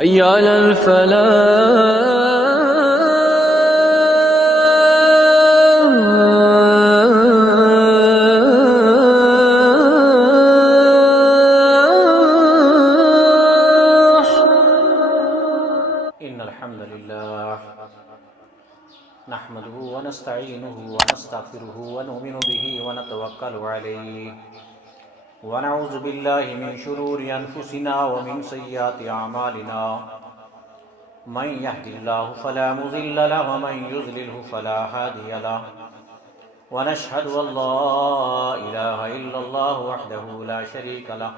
حي على الفلاح. إن الحمد لله نحمده ونستعينه ونستغفره ونؤمن به ونتوكل عليه ونعوذ بالله من شرور أنفسنا ومن سيئات أعمالنا من يهد الله فلا مضل له ومن يضلله فلا هادي له ونشهد أن لا إله إلا الله وحده لا شريك له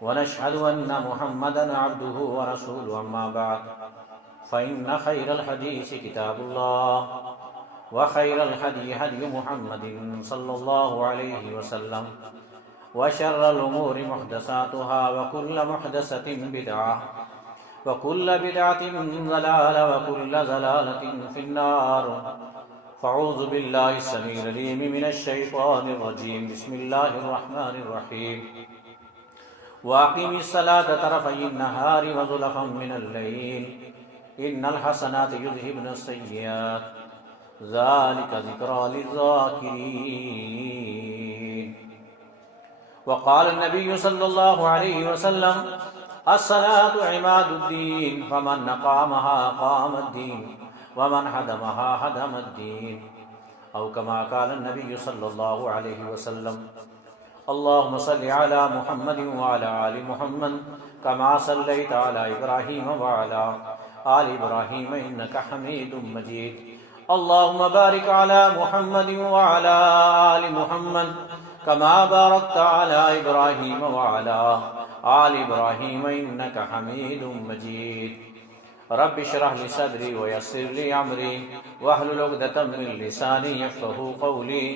ونشهد أن محمدًا عبده ورسوله أما بعد فإن خير الحديث كتاب الله وخير الهدي هدي محمد صلى الله عليه وسلم وشر الأمور محدثاتها وكل محدثة بدعة وكل بدعة ضلالة وكل ضلالة في النار فأعوذ بالله السميع العليم من الشيطان الرجيم بسم الله الرحمن الرحيم وأقم الصلاة طرفي النهار وزلفا من الليل إن الحسنات يذهبن السيئات ذلك ذكرى للذاكرين وقال النبي صلى الله عليه وسلم الصلاة عماد الدين فمن قامها قام الدين ومن هدمها هدم الدين أو كما قال النبي صلى الله عليه وسلم اللهم صل على محمد وعلى آل محمد كما صليت على إبراهيم وعلى آل إبراهيم إنك حميد مجيد اللهم بارك على محمد وعلى آل محمد كما باركت على إبراهيم وعلى آل إبراهيم إنك حميد مجيد رب اشرح لي صدري ويسر لي أمري واحلل عقدة من لساني يفقهوا قولي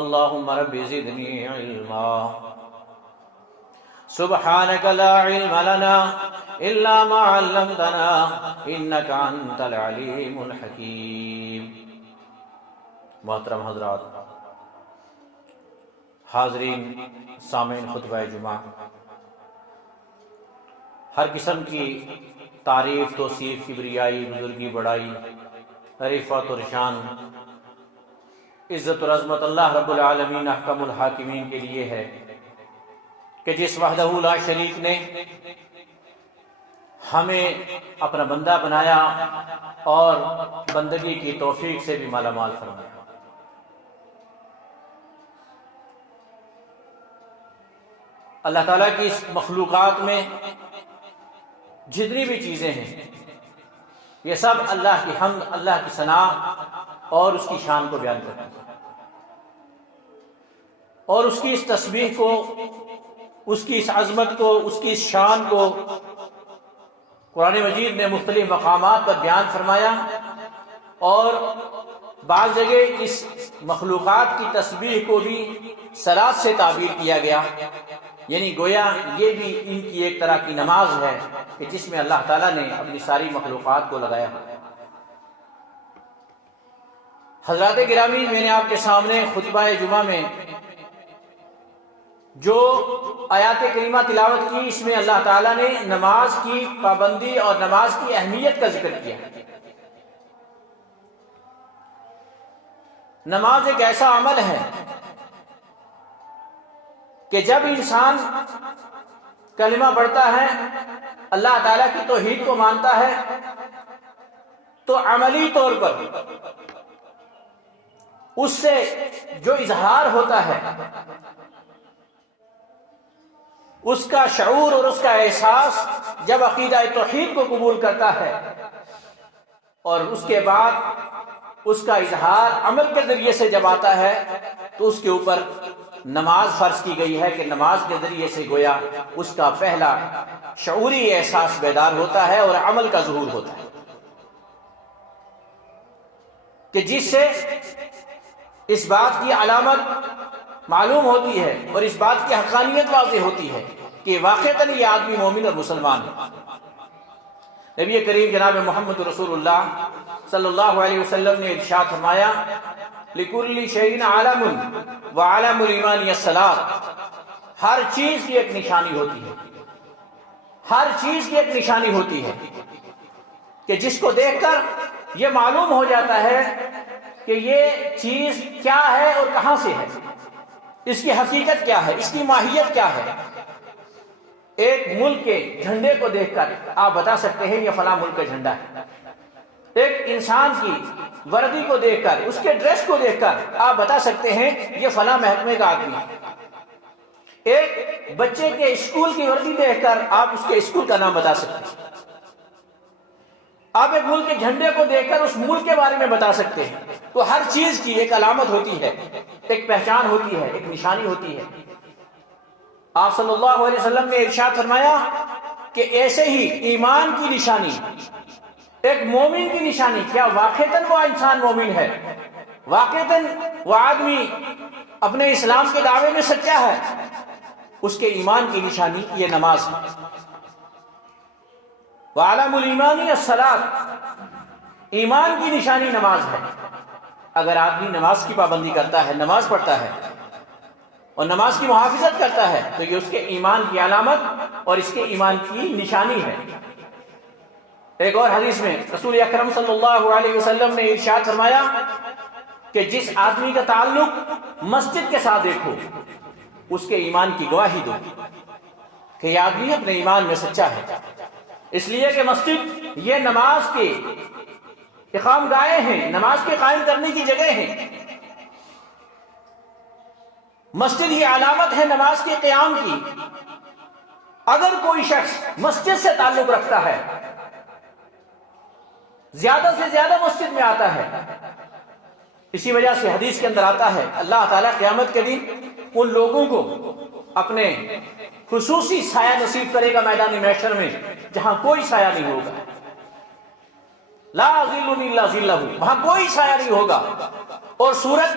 اللهم رب زدني علما سبحانك لا علم لنا إلا ما علمتنا إنك أنت العليم الحكيم. محترم حضرات، حاضرین، سامعین خطبہ جمعہ، ہر قسم کی تعریف، توصیف، کبریائی، بزرگی، بڑائی، رفعت و شان، عزت و عظمت اللہ رب العالمین احکم الحاکمین کے لیے ہے کہ جس وحدہ لا شریک نے ہمیں اپنا بندہ بنایا اور بندگی کی توفیق سے بھی مالا مال فرمایا. اللہ تعالیٰ کی اس مخلوقات میں جتنی بھی چیزیں ہیں یہ سب اللہ کی حمد، اللہ کی ثنا اور اس کی شان کو بیان کرتی ہیں، اور اس کی اس تسبیح کو، اس کی اس عظمت کو، اس کی اس شان کو قرآن مجید میں مختلف مقامات پر بیان فرمایا. اور بعض جگہ اس مخلوقات کی تسبیح کو بھی صلات سے تعبیر کیا گیا، یعنی گویا یہ بھی ان کی ایک طرح کی نماز ہے کہ جس میں اللہ تعالیٰ نے اپنی ساری مخلوقات کو لگایا ہے. حضرات گرامی، میں نے آپ کے سامنے خطبہ جمعہ میں جو آیات کریمہ تلاوت کی، اس میں اللہ تعالیٰ نے نماز کی پابندی اور نماز کی اہمیت کا ذکر کیا. نماز ایک ایسا عمل ہے کہ جب انسان کلمہ پڑھتا ہے، اللہ تعالیٰ کی توحید کو مانتا ہے، تو عملی طور پر اس سے جو اظہار ہوتا ہے، اس کا شعور اور اس کا احساس جب عقیدہ توحید کو قبول کرتا ہے اور اس کے بعد اس کا اظہار عمل کے ذریعے سے جب آتا ہے، تو اس کے اوپر نماز فرض کی گئی ہے کہ نماز کے ذریعے سے گویا اس کا پہلا شعوری احساس بیدار ہوتا ہے اور عمل کا ظہور ہوتا ہے، کہ جس سے اس بات کی علامت معلوم ہوتی ہے اور اس بات کی حقانیت واضح ہوتی ہے کہ واقعتاً یہ آدمی مومن اور مسلمان ہے. نبی کریم جناب محمد رسول اللہ صلی اللہ علیہ وسلم نے ارشاد فرمایا لِكُلِّ شَيْءٍ عَلَمٌ وَعَلَمُ الْإِيمَانِ الصَّلَاةُ، ہر چیز کی ایک نشانی ہوتی ہے ہر چیز کی ایک نشانی ہوتی ہے کہ جس کو دیکھ کر یہ معلوم ہو جاتا ہے کہ یہ چیز کیا ہے اور کہاں سے ہے، اس کی حقیقت کیا ہے، اس کی ماہیت کیا ہے۔ ایک ملک کے جھنڈے کو دیکھ کر آپ بتا سکتے ہیں یہ فلاں ملک کا جھنڈا ہے۔ ایک انسان کی وردی کو دیکھ کر، اس کے ڈریس کو دیکھ کر آپ بتا سکتے ہیں یہ فلاں محکمے کا آدمی ہے۔ ایک بچے کے اسکول کی وردی دیکھ کر آپ اس کے اسکول کا نام بتا سکتے ہیں۔ آپ ایک ملک کے جھنڈے کو دیکھ کر اس ملک کے بارے میں بتا سکتے ہیں۔ تو ہر چیز کی ایک علامت ہوتی ہے، ایک پہچان ہوتی ہے، ایک نشانی ہوتی ہے۔ آپ صلی اللہ علیہ وسلم نے ارشاد فرمایا کہ ایسے ہی ایمان کی نشانی، ایک مومن کی نشانی، کیا واقعتاً وہ انسان مومن ہے، واقعتاً وہ آدمی اپنے اسلام کے دعوے میں سچا ہے، اس کے ایمان کی نشانی یہ نماز ہے۔ وَعَلَمُ الْإِيمَانِ الصَّلَاةُ، ایمان کی نشانی نماز ہے۔ اگر آدمی نماز کی پابندی کرتا ہے، نماز پڑھتا ہے اور نماز کی محافظت کرتا ہے تو یہ اس کے ایمان کی علامت اور اس کے ایمان کی نشانی ہے۔ ایک اور حدیث میں رسول اکرم صلی اللہ علیہ وسلم نے ارشاد فرمایا کہ جس آدمی کا تعلق مسجد کے ساتھ دیکھو اس کے ایمان کی گواہی دو کہ یہ آدمی اپنے ایمان میں سچا ہے، اس لیے کہ مسجد یہ نماز کے اقام گاہیں ہیں، نماز کے قائم کرنے کی جگہ ہیں۔ مسجد یہ علامت ہے نماز کے قیام کی۔ اگر کوئی شخص مسجد سے تعلق رکھتا ہے، زیادہ سے زیادہ مسجد میں آتا ہے، اسی وجہ سے حدیث کے اندر آتا ہے اللہ تعالیٰ قیامت کے دن ان لوگوں کو اپنے خصوصی سایہ نصیب کرے گا میدان محشر میں جہاں کوئی سایہ نہیں ہوگا، لا ظل الا ظلہ، وہاں کوئی سایہ نہیں ہوگا، اور سورج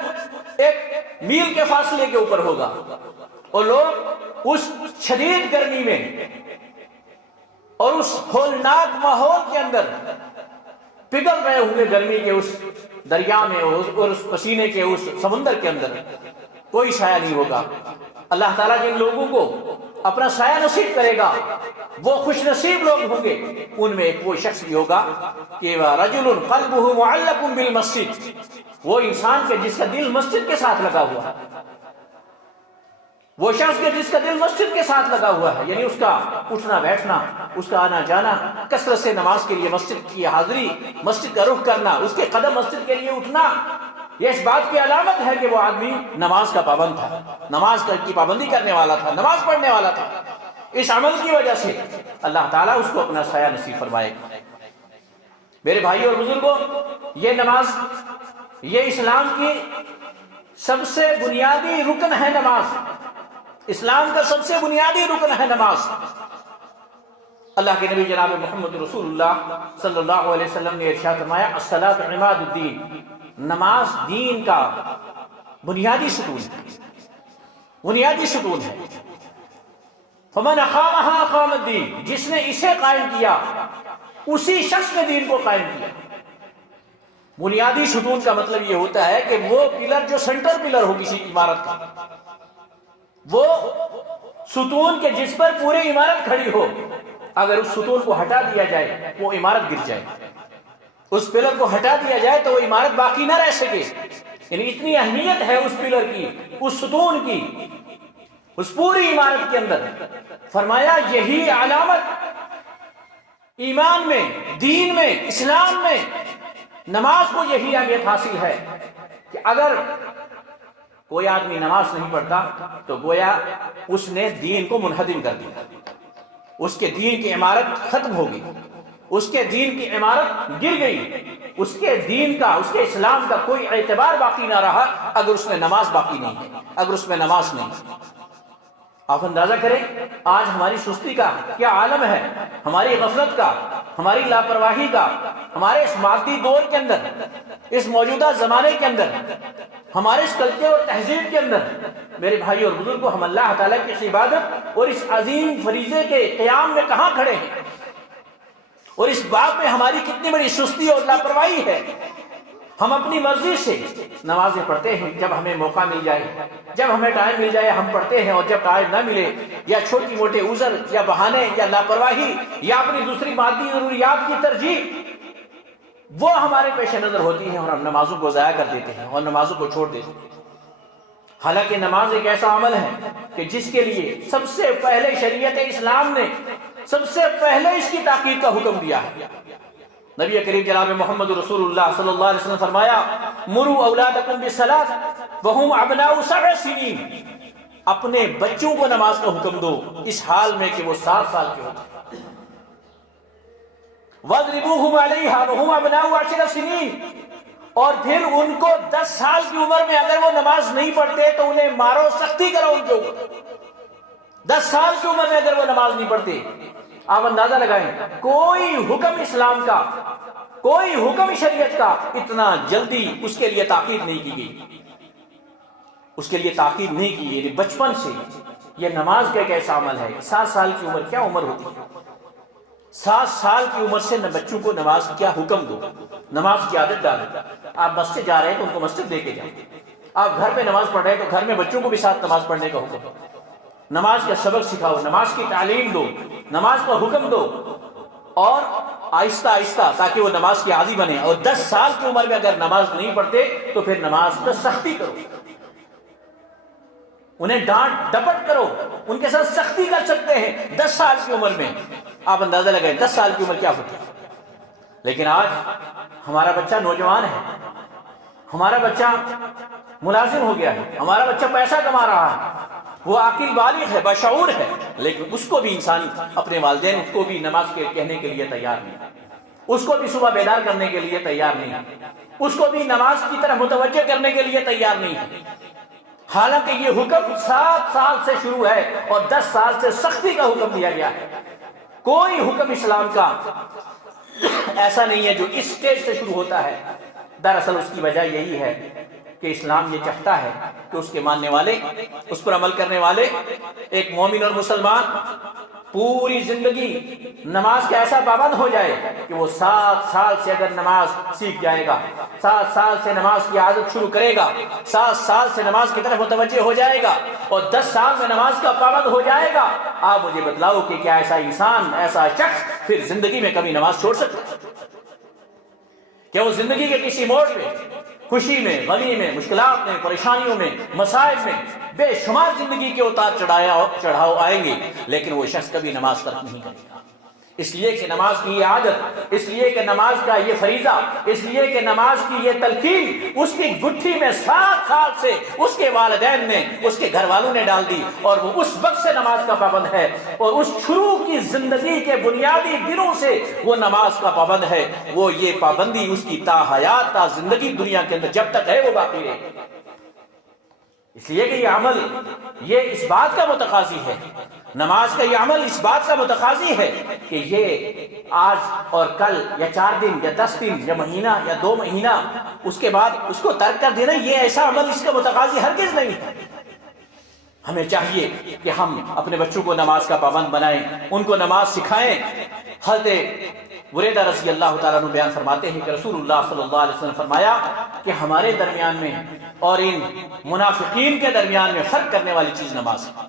ایک میل کے فاصلے کے اوپر ہوگا، اور لوگ اس شدید گرمی میں اور اس ہولناک ماحول کے اندر پگھل رہے ہوئے گرمی کے اس دریا میں اور اس پسینے کے اس سمندر کے اندر کوئی سایہ نہیں ہوگا۔ اللہ تعالیٰ جن لوگوں کو اپنا سایہ نصیب کرے گا وہ خوش نصیب لوگ ہوں گے۔ ان میں ایک وہ شخص بھی ہوگا کہ رجل قلبہ معلق بالمسجد، وہ انسان کے جس کا دل مسجد کے ساتھ لگا ہوا ہے، وہ شخص کے جس کا دل مسجد کے ساتھ لگا ہوا ہے، یعنی اس کا اٹھنا بیٹھنا، اس کا آنا جانا، کثرت سے نماز کے لیے مسجد کی حاضری، مسجد کا رخ کرنا، اس کے قدم مسجد کے لیے اٹھنا، یہ اس بات کی علامت ہے کہ وہ آدمی نماز کا پابند تھا، نماز کی پابندی کرنے والا تھا، نماز پڑھنے والا تھا۔ اس عمل کی وجہ سے اللہ تعالیٰ اس کو اپنا سایہ نصیب فرمائے گا۔ میرے بھائیوں اور بزرگوں، یہ نماز، یہ اسلام کی سب سے بنیادی رکن ہے نماز، اسلام کا سب سے بنیادی رکن ہے نماز۔ اللہ کے نبی جناب محمد رسول اللہ صلی اللہ علیہ وسلم نے ارشاد فرمایا الصلاۃ عماد الدین، نماز دین کا بنیادی ستون ہے، بنیادی ستون ہے۔ فمن اقامها اقام الدین، جس نے اسے قائم کیا اسی شخص نے دین کو قائم کیا۔ بنیادی ستون کا مطلب یہ ہوتا ہے کہ وہ پلر جو سینٹر پلر ہو کسی عمارت کا، وہ ستون کے جس پر پوری عمارت کھڑی ہو، اگر اس ستون کو ہٹا دیا جائے وہ عمارت گر جائے، اس پلر کو ہٹا دیا جائے تو وہ عمارت باقی نہ رہ سکے۔ یعنی اتنی اہمیت ہے اس پلر کی، اس ستون کی، اس پوری عمارت کے اندر۔ فرمایا یہی علامت ایمان میں، دین میں، اسلام میں نماز کو یہی اہمیت حاصل ہے کہ اگر کوئی آدمی نماز نہیں پڑھتا تو گویا اس نے دین کو منہدم کر دیا، اس کے دین کی عمارت ختم ہوگی، اس کے دین کی عمارت گر گئی، اس کے دین کا، اس کے اسلام کا کوئی اعتبار باقی نہ رہا اگر اس میں نماز باقی نہیں ہے، اگر اس میں نماز نہیں۔ آپ اندازہ کریں آج ہماری سستی کا کیا عالم ہے، ہماری غفلت کا، ہماری لاپرواہی کا، ہمارے اس مادی دور کے اندر، اس موجودہ زمانے کے اندر، ہمارے اس کلچر اور تہذیب کے اندر۔ میرے بھائی اور بزرگوں، ہم اللہ تعالیٰ کی عبادت اور اس عظیم فریضے کے قیام میں کہاں کھڑے ہیں، اور اس بات میں ہماری کتنی بڑی سستی اور لاپرواہی ہے۔ ہم اپنی مرضی سے نمازیں پڑھتے ہیں، جب ہمیں موقع مل جائے، جب ہمیں ٹائم مل جائے ہم پڑھتے ہیں، اور جب ٹائم نہ ملے یا چھوٹی موٹے عذر یا بہانے یا لاپرواہی یا اپنی دوسری مادی ضروریات کی ترجیح وہ ہمارے پیش نظر ہوتی ہے اور ہم نمازوں کو ضائع کر دیتے ہیں اور نمازوں کو چھوڑ دیتے ہیں۔ حالانکہ نماز ایک ایسا عمل ہے کہ جس کے لیے سب سے پہلے شریعت اسلام نے سب سے پہلے اس کی تاکید کا حکم دیا ہے۔ نبی کریم جناب محمد رسول اللہ صلی اللہ علیہ وسلم فرمایا مروا اولادکم بالصلاۃ وهم ابناء 7 سنین، اپنے بچوں کو نماز کا حکم دو اس حال میں کہ وہ 7 سال کے ہوتے ہیں۔ واضربوهم علیہا وهم ابناء 10 سنین، اور پھر ان کو 10 سال کی عمر میں اگر وہ نماز نہیں پڑھتے تو انہیں مارو، سختی کرو ان کے اوپر۔ 10 سال کی عمر میں اگر وہ نماز نہیں پڑھتے، آپ اندازہ لگائیں کوئی حکم اسلام کا، کوئی حکم شریعت کا اتنا جلدی اس کے لیے تاکید نہیں کی گئی، اس کے لیے تاکید نہیں کی گئی۔ بچپن سے یہ نماز کا ایک ایسا عمل ہے۔ 7 سال کی عمر کیا عمر ہوتی ہے؟ 7 سال کی عمر سے بچوں کو نماز کیا حکم دو، نماز کی عادت ڈالو۔ آپ مسجد جا رہے ہیں تو ان کو مسجد لے کے جائیں، آپ گھر پہ نماز پڑھ رہے ہیں تو گھر میں بچوں کو بھی ساتھ نماز پڑھنے کا حکم دو، نماز کا سبق سکھاؤ، نماز کی تعلیم دو، نماز کا حکم دو، اور آہستہ آہستہ تاکہ وہ نماز کی عادی بنے۔ اور 10 سال کی عمر میں اگر نماز نہیں پڑھتے تو پھر نماز پر سختی کرو، انہیں ڈانٹ ڈپٹ کرو، ان کے ساتھ سختی کر سکتے ہیں 10 سال کی عمر میں۔ آپ اندازہ لگائیں 10 سال کی عمر کیا ہوتی ہے۔ لیکن آج ہمارا بچہ نوجوان ہے، ہمارا بچہ ملازم ہو گیا ہے، ہمارا بچہ پیسہ کما رہا ہے، وہ عاقل بالغ ہے، بشعور ہے، لیکن اس کو بھی انسانی اپنے والدین اس کو بھی نماز کے کہنے کے لیے تیار نہیں، اس کو بھی صبح بیدار کرنے کے لیے تیار نہیں، اس کو بھی نماز کی طرف متوجہ کرنے کے لیے تیار نہیں ہے۔ حالانکہ یہ حکم 7 سال سے شروع ہے اور 10 سال سے سختی کا حکم دیا گیا ہے۔ کوئی حکم اسلام کا ایسا نہیں ہے جو اس سٹیج سے شروع ہوتا ہے۔ دراصل اس کی وجہ یہی ہے کہ اسلام یہ چاہتا ہے کہ اس کے ماننے والے، اس پر عمل کرنے والے، ایک مومن اور مسلمان پوری زندگی نماز کا ایسا پابند ہو جائے کہ وہ 7 سال سے اگر نماز سیکھ جائے گا، 7 سال سے نماز کی عادت شروع کرے گا، 7 سال سے نماز کی طرف متوجہ ہو جائے گا اور 10 سال میں نماز کا پابند ہو جائے گا۔ آپ مجھے بتلاؤ کہ کیا ایسا انسان، ایسا شخص پھر زندگی میں کبھی نماز چھوڑ سکتا ہے؟ کہ وہ زندگی کے کسی موڑ پہ، خوشی میں، غمی میں، مشکلات میں، پریشانیوں میں، مسائل میں بے شمار زندگی کے اتار چڑھاؤ آئیں گے، لیکن وہ شخص کبھی نماز ترک نہیں کرے گا، اس لیے کہ نماز کی یہ عادت، اس لیے کہ نماز کا یہ فریضہ، اس لیے کہ نماز کی یہ تلقین اس کی گٹھی میں 7 سال سے اس کے والدین نے، اس کے گھر والوں نے ڈال دی، اور وہ اس وقت سے نماز کا پابند ہے، اور اس شروع کی زندگی کے بنیادی دنوں سے وہ نماز کا پابند ہے۔ وہ یہ پابندی اس کی تا حیات، تا زندگی دنیا کے اندر جب تک ہے وہ باقی رہے گی۔ اس لیے کہ یہ عمل یہ اس بات کا متقاضی ہے، نماز کا یہ عمل اس بات کا متقاضی ہے کہ یہ آج اور کل یا 4 دن یا 10 دن یا مہینہ یا 2 مہینہ اس کے بعد اس کو ترک کر دینا، یہ ایسا عمل اس کا متقاضی ہرگز نہیں ہے۔ ہمیں چاہیے کہ ہم اپنے بچوں کو نماز کا پابند بنائیں، ان کو نماز سکھائیں۔ حضرت بریدہ رضی اللہ تعالیٰ عنہ بیان فرماتے ہیں کہ رسول اللہ صلی اللہ علیہ وسلم فرمایا کہ ہمارے درمیان میں اور ان منافقین کے درمیان میں فرق کرنے والی چیز نماز ہے۔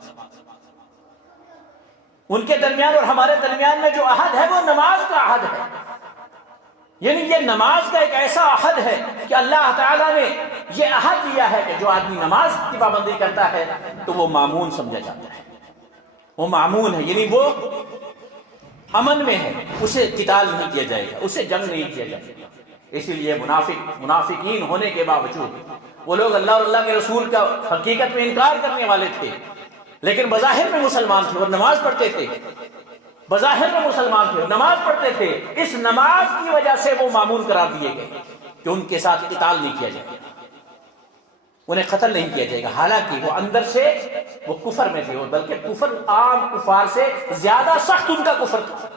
ان کے درمیان اور ہمارے درمیان میں جو عہد ہے وہ نماز کا عہد ہے، یعنی یہ نماز کا ایک ایسا عہد ہے کہ اللہ تعالیٰ نے یہ عہد دیا ہے کہ جو آدمی نماز کی پابندی کرتا ہے تو وہ مامون سمجھا جاتا ہے، وہ مامون ہے، یعنی وہ امن میں ہے، اسے قتال نہیں کیا جائے گا، اسے جنگ نہیں کیا جائے گا۔ اسی لیے منافقین ہونے کے باوجود وہ لوگ اللہ اور اللہ کے رسول کا حقیقت میں انکار کرنے والے تھے، لیکن بظاہر میں مسلمان تھے اور نماز پڑھتے تھے، بظاہر میں مسلمان تھے اور نماز پڑھتے تھے۔ اس نماز کی وجہ سے وہ مامون قرار دیے گئے کہ ان کے ساتھ قتال نہیں کیا جائے گا، انہیں قتل نہیں کیا جائے گا، حالانکہ وہ اندر سے وہ کفر میں تھے، بلکہ کفر عام کفار سے زیادہ سخت ان کا کفر تھا،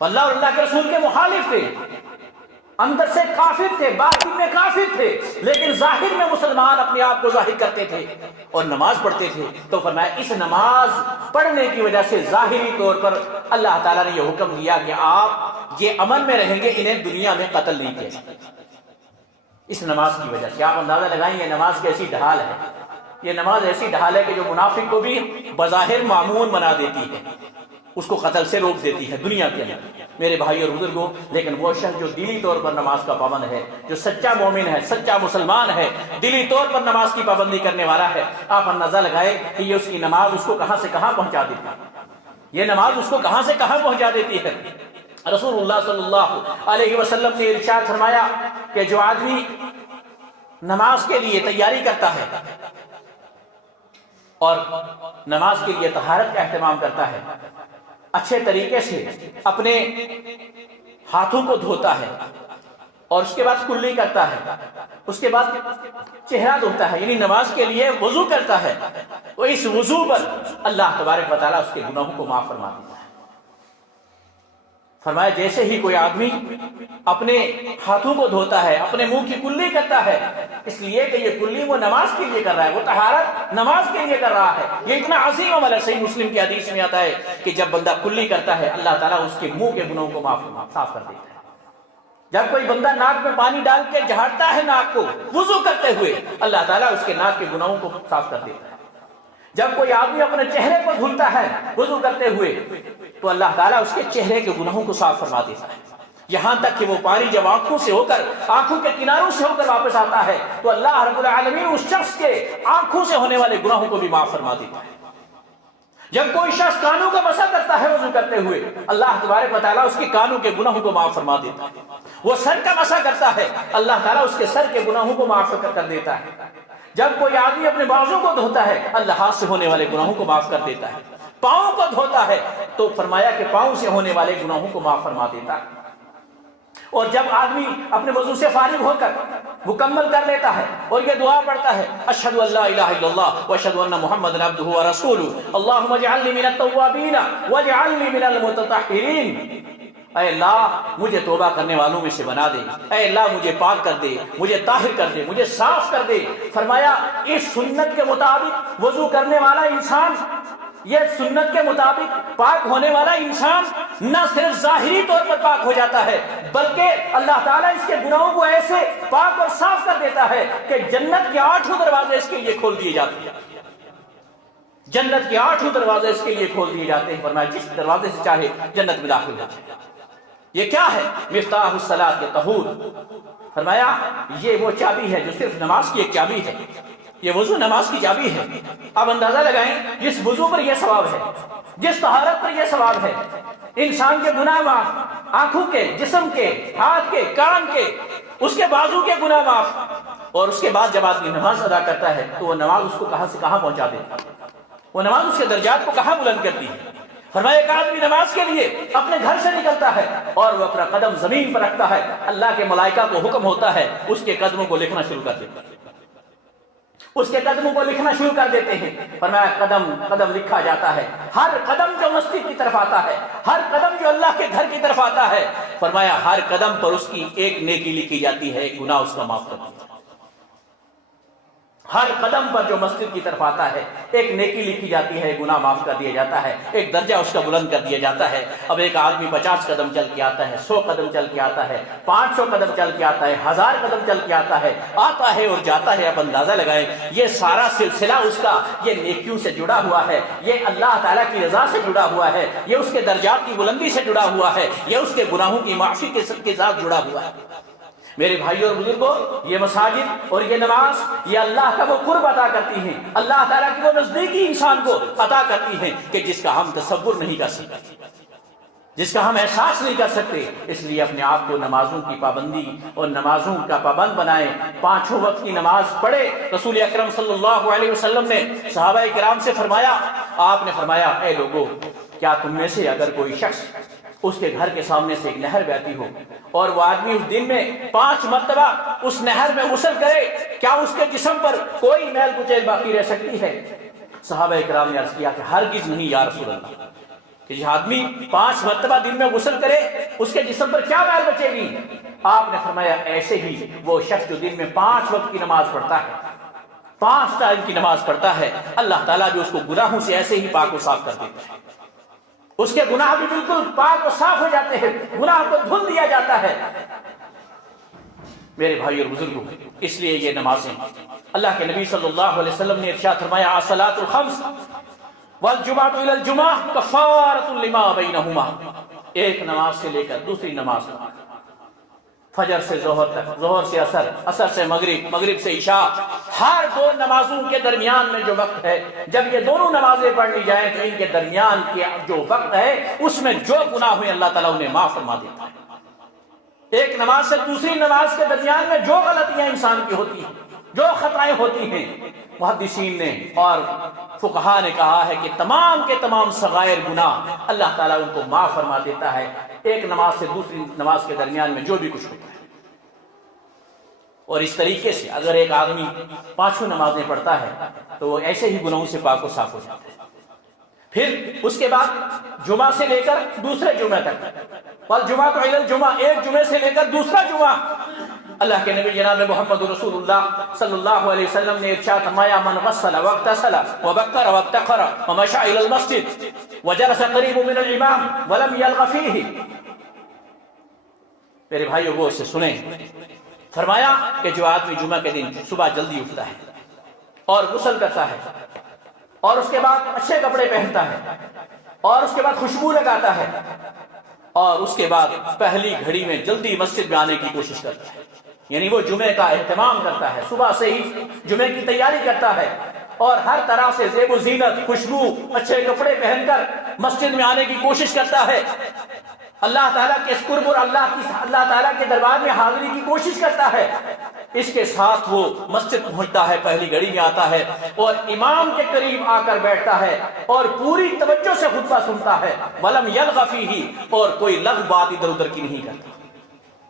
اللہ اور اللہ کے رسول کے مخالف تھے، اندر سے کافر تھے، باطن میں کافر تھے، لیکن ظاہر میں مسلمان اپنے آپ کو ظاہر کرتے تھے اور نماز پڑھتے تھے۔ تو فرمایا اس نماز پڑھنے کی وجہ سے ظاہری طور پر اللہ تعالیٰ نے یہ حکم دیا کہ آپ یہ امن میں رہیں گے، انہیں دنیا میں قتل نہیں کیا جائے گا۔ اس نماز کی وجہ سے آپ اندازہ لگائیں یہ نماز کی ایسی ڈھال ہے، یہ نماز ایسی ڈھال ہے کہ جو منافق کو بھی بظاہر معمون بنا دیتی ہے، اس کو قتل سے روک دیتی ہے دنیا کے اندر میرے بھائی اور بزرگوں۔ لیکن وہ شخص جو دلی طور پر نماز کا پابند ہے، جو سچا مومن ہے، سچا مسلمان ہے، دلی طور پر نماز کی پابندی کرنے والا ہے، آپ اندازہ لگائے کہ یہ اس کی نماز اس کو کہاں سے کہاں پہنچا دیتی ہے، یہ نماز اس کو کہاں سے کہاں پہنچا دیتی ہے۔ رسول اللہ صلی اللہ علیہ وسلم نے ارشاد فرمایا کہ جو آدمی نماز کے لیے تیاری کرتا ہے اور نماز کے لیے طہارت کا اہتمام کرتا ہے، اچھے طریقے سے اپنے ہاتھوں کو دھوتا ہے اور اس کے بعد کلی کرتا ہے، اس کے بعد چہرہ دھوتا ہے، یعنی نماز کے لیے وضو کرتا ہے، وہ اس وضو پر اللہ تبارک و تعالیٰ اس کے گناہوں کو معاف فرما دیتا ہے۔ فرمایا جیسے ہی کوئی آدمی اپنے ہاتھوں کو دھوتا ہے، اپنے منہ کی کلی کرتا ہے، اس لیے کہ یہ کلی وہ نماز کے لیے کر رہا ہے، وہ طہارت نماز کے لیے کر رہا ہے، یہ اتنا عظیم عمل ہے۔ صحیح مسلم کی حدیث میں آتا ہے کہ جب بندہ کلی کرتا ہے اللہ تعالیٰ اس کے منہ کے گناہوں کو صاف کر دیتا ہے۔ جب کوئی بندہ ناک میں پانی ڈال کے جھاڑتا ہے ناک کو وضو کرتے ہوئے، اللہ تعالیٰ اس کے ناک کے گناہوں کو صاف کر دیتا ہے۔ جب کوئی آدمی اپنے چہرے کو دھلتا ہے وضو کرتے ہوئے تو اللہ تعالیٰ اس کے چہرے کے گناہوں کو صاف فرما دیتا ہے، یہاں تک کہ وہ پانی جب آنکھوں سے ہو کر آنکھوں کے کناروں سے ہو کر واپس آتا ہے تو اللہ رب العالمین اس شخص کے آنکھوں سے ہونے والے گناہوں کو بھی معاف فرما دیتا ہے۔ جب کوئی شخص کانوں کا مسح کرتا ہے وضو کرتے ہوئے، اللہ تبارک و تعالیٰ اس کے کانوں کے گناہوں کو معاف فرما دیتا ہے۔ وہ سر کا مسح کرتا ہے، اللہ تعالیٰ اس کے سر کے گناہوں کو معاف کر دیتا ہے۔ جب کوئی آدمی اپنے بازو کو دھوتا ہے اللہ ہاتھ سے ہونے والے گناہوں کو معاف کر دیتا ہے۔ پاؤں کو دھوتا ہے تو فرمایا کہ پاؤں سے ہونے والے گناہوں کو معاف فرما دیتا ہے۔ اور جب آدمی اپنے وضو سے فارغ ہو کر مکمل کر لیتا ہے اور یہ دعا پڑھتا ہے اشہد ان لا الہ الا اللہ واشہد ان محمد عبدہ ورسولہ اللہم اجعلنی من التوابین واجعلنی من المتطہرین، اے اللہ مجھے توبہ کرنے والوں میں سے بنا دے، اے اللہ مجھے پاک کر دے، مجھے طاہر کر دے، مجھے صاف کر دے۔ فرمایا اس سنت کے مطابق وضو کرنے والا انسان، یہ سنت کے مطابق پاک ہونے والا انسان نہ صرف ظاہری طور پر پاک ہو جاتا ہے بلکہ اللہ تعالیٰ اس کے گناہوں کو ایسے پاک اور صاف کر دیتا ہے کہ جنت کے 8 دروازے اس کے لیے کھول دیے جاتے ہیں، جنت کے 8 دروازے اس کے لیے کھول دیے جاتے ہیں۔ فرمایا جس دروازے سے چاہے جنت میں داخل ہو جائے۔ یہ کیا ہے؟ مفتاح الصلاۃ کے طہور۔ فرمایا یہ وہ چابی ہے جو صرف نماز کی ایک چابی ہے، یہ وضو نماز کی چابی ہے۔ اب اندازہ لگائیں جس وضو پر یہ ثواب ہے، جس طہارت پر یہ ثواب ہے، انسان کے گناہ معاف، آنکھوں کے، جسم کے، ہاتھ کے، کان کے، اس کے بازو کے گناہ معاف، اور اس کے بعد جب آدمی نماز ادا کرتا ہے تو وہ نماز اس کو کہاں سے کہاں پہنچا دیتی ہے، وہ نماز اس کے درجات کو کہاں بلند کرتی ہے۔ فرمایا ایک آدمی نماز کے لیے اپنے گھر سے نکلتا ہے اور وہ اپنا قدم زمین پر رکھتا ہے، اللہ کے ملائکہ کو حکم ہوتا ہے اس کے قدموں کو لکھنا شروع کر دیتا ہے، اس کے قدموں کو لکھنا شروع کر دیتے ہیں۔ فرمایا قدم قدم لکھا جاتا ہے، ہر قدم جو مسجد کی طرف آتا ہے، ہر قدم جو اللہ کے گھر کی طرف آتا ہے، فرمایا ہر قدم پر اس کی ایک نیکی لکھی جاتی ہے، ایک گناہ اس کا معاف کر دیتا ہے۔ ہر قدم پر جو مسجد کی طرف آتا ہے ایک نیکی لکھی جاتی ہے، گناہ معاف کر دیا جاتا ہے، ایک درجہ اس کا بلند کر دیا جاتا ہے۔ اب ایک آدمی 50 قدم چل کے آتا ہے، 100 قدم چل کے آتا ہے، 500 قدم چل کے آتا ہے، 1000 قدم چل کے آتا ہے اور جاتا ہے۔ اب اندازہ لگائیں یہ سارا سلسلہ اس کا یہ نیکیوں سے جڑا ہوا ہے، یہ اللہ تعالیٰ کی رضا سے جڑا ہوا ہے، یہ اس کے درجات کی بلندی سے جڑا ہوا ہے، یہ اس کے گناہوں کی معافی کے ساتھ جڑا ہوا ہے۔ میرے بھائیوں اور بزرگوں، یہ مساجد اور یہ نماز یہ اللہ کا وہ قرب عطا کرتی ہیں، اللہ تعالیٰ کی وہ نزدیکی انسان کو عطا کرتی ہیں کہ جس کا ہم تصور نہیں کر سکتے، جس کا ہم احساس نہیں کر سکتے۔ اس لیے اپنے آپ کو نمازوں کی پابندی اور نمازوں کا پابند بنائیں، 5 وقت کی نماز پڑھے۔ رسول اکرم صلی اللہ علیہ وسلم نے صحابہ کرام سے فرمایا، آپ نے فرمایا اے لوگو، کیا تم میں سے اگر کوئی شخص اس کے گھر کے سامنے سے ایک نہر بہتی ہو اور وہ آدمی اس دن میں 5 مرتبہ اس نہر میں غسل کرے، کیا اس کے جسم پر کوئی میل کچیل باقی رہ سکتی ہے؟ صحابہ کرام نے عرض کیا کہ ہرگز نہیں یا رسول اللہ، کہ یہ آدمی 5 مرتبہ دن میں غسل کرے اس کے جسم پر کیا میل بچے گی؟ آپ نے فرمایا ایسے ہی وہ شخص جو دن میں 5 وقت کی نماز پڑھتا ہے، 5 ٹائم کی نماز پڑھتا ہے، اللہ تعالیٰ بھی اس کو گناہوں سے ایسے ہی پاک و صاف کر دیتا ہے، اس کے گناہ بھی بالکل پاک و صاف ہو جاتے ہیں، گناہ کو دھل دیا جاتا ہے۔ میرے بھائی اور بزرگوں، اس لیے یہ نمازیں اللہ کے نبی صلی اللہ علیہ وسلم نے ارشاد فرمایا الصلاۃ الخمس والجمعۃ الی الجمعہ کفارۃ لما بینہما، ایک نماز سے لے کر دوسری نماز تک، فجر سے ظہر تک، ظہر سے عصر، عصر سے مغرب، مغرب سے عشاء، ہر دو نمازوں کے درمیان میں جو وقت ہے، جب یہ دونوں نمازیں پڑھ لی جائیں تو ان کے درمیان کے جو وقت ہے اس میں جو گناہ ہوئے اللہ تعالیٰ انہیں معاف فرما دیتا ہے۔ ایک نماز سے دوسری نماز کے درمیان میں جو غلطیاں انسان کی ہوتی ہیں، جو خطائیں ہوتی ہیں، محدثین نے اور فقہا نے کہا ہے کہ تمام کے تمام صغائر گناہ اللہ تعالیٰ ان کو معاف فرما دیتا ہے ایک نماز سے دوسری نماز کے درمیان میں جو بھی کچھ ہوتا ہے۔ اور اس طریقے سے اگر ایک آدمی 5 نمازیں پڑھتا ہے تو وہ ایسے ہی گناہوں سے پاک و صاف ہو جاتا ہے۔ پھر اس کے بعد جمعہ سے لے کر دوسرے جمعہ تک، والجمعۃ الی الجمعہ، ایک جمعے سے لے کر دوسرا جمعہ، اللہ کے نبی جناب محمد رسول اللہ صلی اللہ علیہ وسلم نے ارشاد فرمایا من غسل واغتسل وبکر وابتکر ومشى الى المسجد وجلس قریب من الامام ولم یلغ فیہ، میرے بھائیو وہ اسے سنیں، فرمایا کہ جو آدمی جمعہ کے دن صبح جلدی اٹھتا ہے اور غسل کرتا ہے اور اس کے بعد اچھے کپڑے پہنتا ہے اور اس کے بعد خوشبو لگاتا ہے اور اس کے بعد پہلی گھڑی میں جلدی مسجد میں آنے کی کوشش کرتا ہے، یعنی وہ جمعے کا اہتمام کرتا ہے، صبح سے ہی جمعے کی تیاری کرتا ہے اور ہر طرح سے زیب و زینت، خوشبو، اچھے کپڑے پہن کر مسجد میں آنے کی کوشش کرتا ہے، اللہ تعالیٰ کے قرب اور اللہ تعالیٰ کے دربار میں حاضری کی کوشش کرتا ہے، اس کے ساتھ وہ مسجد پہنچتا ہے، پہلی گھڑی میں آتا ہے اور امام کے قریب آ کر بیٹھتا ہے اور پوری توجہ سے خطبہ سنتا ہے، ولم یلغ فیہ، اور کوئی لغو بات ادھر ادھر کی نہیں کرتا،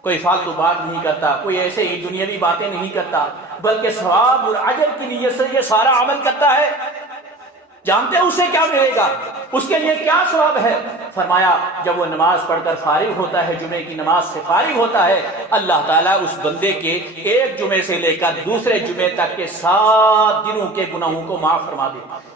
کوئی فالتو بات نہیں کرتا، کوئی ایسے ہی دنیاوی باتیں نہیں کرتا، بلکہ ثواب اور اجر کی نیت سے یہ سارا عمل کرتا ہے۔ جانتے ہیں اسے کیا ملے گا، اس کے لیے کیا ثواب ہے؟ فرمایا جب وہ نماز پڑھ کر فارغ ہوتا ہے، جمعے کی نماز سے فارغ ہوتا ہے، اللہ تعالیٰ اس بندے کے ایک جمعے سے لے کر دوسرے جمعے تک کے 7 دنوں کے گناہوں کو معاف فرما دیتا ہے۔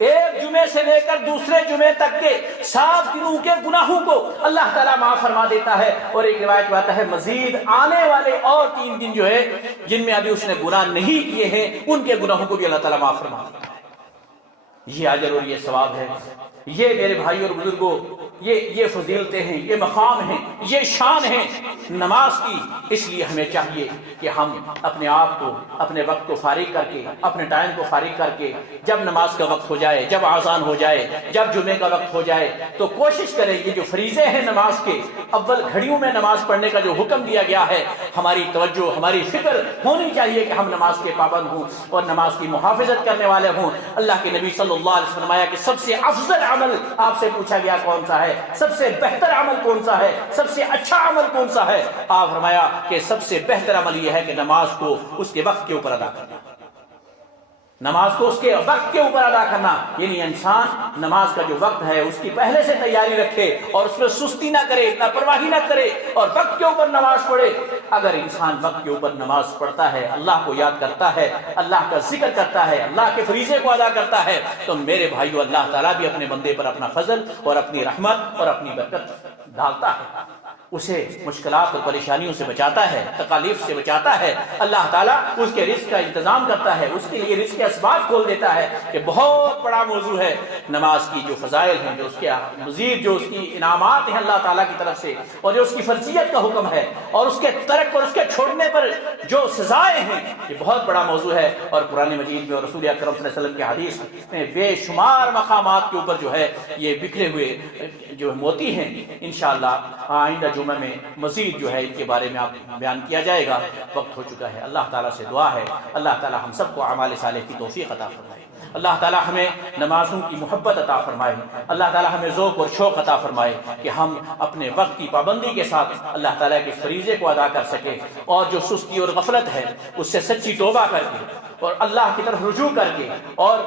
ایک جمعے سے لے کر دوسرے جمعے تک کے 7 دنوں کے گناہوں کو اللہ تعالیٰ معاف فرما دیتا ہے، اور ایک روایت میں آتا ہے مزید آنے والے اور 3 دن جو ہے جن میں ابھی اس نے گناہ نہیں کیے ہیں ان کے گناہوں کو بھی اللہ تعالیٰ معاف فرما دیتا ہے۔ یہ اجر اور یہ ثواب ہے، یہ میرے بھائی اور بزرگوں یہ فضیلتیں ہیں، یہ مقام ہیں، یہ شان ہے نماز کی۔ اس لیے ہمیں چاہیے کہ ہم اپنے آپ کو، اپنے وقت کو فارغ کر کے، اپنے ٹائم کو فارغ کر کے، جب نماز کا وقت ہو جائے، جب اذان ہو جائے، جب جمعے کا وقت ہو جائے تو کوشش کریں یہ جو فریضے ہیں نماز کے، اول گھڑیوں میں نماز پڑھنے کا جو حکم دیا گیا ہے، ہماری توجہ، ہماری فکر ہونی چاہیے کہ ہم نماز کے پابند ہوں اور نماز کی محافظت کرنے والے ہوں۔ اللہ کے نبی صلی اللہ علیہ وسلم نے فرمایا کہ سب سے افضل عمل آپ سے پوچھا گیا کون سا ہے، سب سے بہتر عمل کون سا ہے، سب سے اچھا عمل کون سا ہے؟ آپ فرمایا کہ سب سے بہتر عمل یہ ہے کہ نماز کو اس کے وقت کے اوپر ادا کرنا، نماز کو اس کے وقت کے اوپر ادا کرنا، یعنی انسان نماز کا جو وقت ہے اس کی پہلے سے تیاری رکھے اور اس میں سستی نہ کرے، لاپرواہی نہ کرے اور وقت کے اوپر نماز پڑھے۔ اگر انسان وقت کے اوپر نماز پڑھتا ہے، اللہ کو یاد کرتا ہے، اللہ کا ذکر کرتا ہے، اللہ کے فریضے کو ادا کرتا ہے، تو میرے بھائیو اللہ تعالیٰ بھی اپنے بندے پر اپنا فضل اور اپنی رحمت اور اپنی برکت ڈالتا ہے، اسے مشکلات اور پریشانیوں سے بچاتا ہے، تکالیف سے بچاتا ہے، اللہ تعالیٰ اس کے رزق کا انتظام کرتا ہے، اس کے لیے رزق کے اسباب کھول دیتا ہے۔ کہ بہت بڑا موضوع ہے نماز کی، جو فضائل ہیں، جو اس کے مزید جو اس کی انعامات ہیں اللہ تعالیٰ کی طرف سے، اور جو اس کی فرضیت کا حکم ہے، اور اس کے ترک اور اس کے چھوڑنے پر جو سزائیں ہیں، یہ بہت بڑا موضوع ہے۔ اور قرآن مجید میں اور رسول اکرم صلی اللہ علیہ وسلم کی حدیث میں بے شمار مقامات کے اوپر جو ہے یہ بکھرے ہوئے جو موتی ہیں۔ انشاءاللہ آئندہ جمعہ میں مزید جو ہے ان کے بارے میں آپ بیان کیا جائے گا۔ وقت ہو چکا ہے، اللہ تعالیٰ سے دعا ہے اللہ تعالیٰ ہم سب کو اعمال صالح کی توفیق عطا فرمائے، اللہ تعالیٰ ہمیں نمازوں کی محبت عطا فرمائے، اللہ تعالیٰ ہمیں ذوق اور شوق عطا فرمائے کہ ہم اپنے وقت کی پابندی کے ساتھ اللہ تعالیٰ کے فریضے کو ادا کر سکیں، اور جو سستی اور غفلت ہے اس سے سچی توبہ کر کے اور اللہ کی طرف رجوع کر کے اور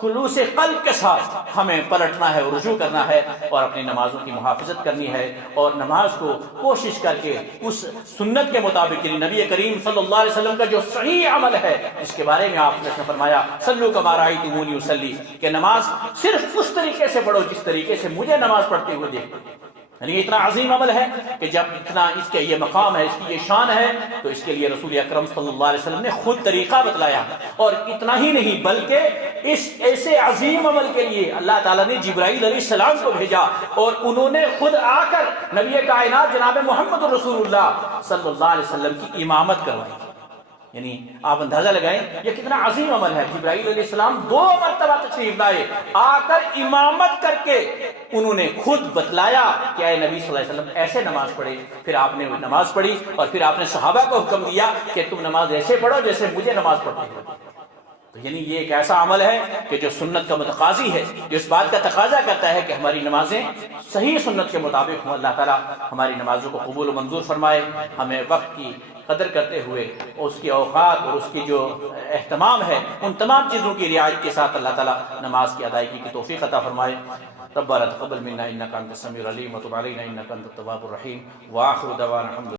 خلوص قلب کے ساتھ ہمیں پلٹنا ہے اور رجوع کرنا ہے اور اپنی نمازوں کی محافظت کرنی ہے، اور نماز کو کوشش کر کے اس سنت کے مطابق، یعنی نبی کریم صلی اللہ علیہ وسلم کا جو صحیح عمل ہے اس کے بارے میں آپ نے فرمایا صلو کما رأیتمونی اصلی، کہ نماز صرف اس طریقے سے پڑھو جس طریقے سے مجھے نماز پڑھتے ہوئے دیکھو۔ یعنی اتنا عظیم عمل ہے کہ جب اتنا اس کے یہ مقام ہے، اس کی یہ شان ہے، تو اس کے لیے رسول اکرم صلی اللہ علیہ وسلم نے خود طریقہ بتلایا. اور اتنا ہی نہیں بلکہ اس ایسے عظیم عمل کے لیے اللہ تعالیٰ نے جبرائیل علیہ السلام کو بھیجا، اور انہوں نے خود آ کر نبی کائنات جناب محمد رسول اللہ صلی اللہ علیہ وسلم کی امامت کروائی. یعنی آپ اندازہ لگائیں یہ کتنا عظیم عمل ہے. جبرائیل علیہ السلام 2 مرتبہ تشریف لائے، آ کر امامت کر کے انہوں نے خود بتلایا کہ اے نبی صلی اللہ علیہ وسلم ایسے نماز پڑھے. پھر آپ نے نماز پڑھی اور پھر آپ نے صحابہ کو حکم دیا کہ تم نماز ایسے پڑھو جیسے مجھے نماز پڑھتے ہو. تو یعنی یہ ایک ایسا عمل ہے کہ جو سنت کا متقاضی ہے، جو اس بات کا تقاضا کرتا ہے کہ ہماری نمازیں صحیح سنت کے مطابق ہوں. اللہ تعالیٰ ہماری نمازوں کو قبول و منظور فرمائے. ہمیں وقت کی قدر کرتے ہوئے اس کی اوقات اور اس کی جو اہتمام ہے ان تمام چیزوں کی رعایت کے ساتھ اللہ تعالیٰ نماز کی ادائیگی کی توفیق عطا فرمائے. ربنا تقبل منا انك انت السميع العليم وتب علينا انك انت التواب الرحيم واخر دعوانا الحمد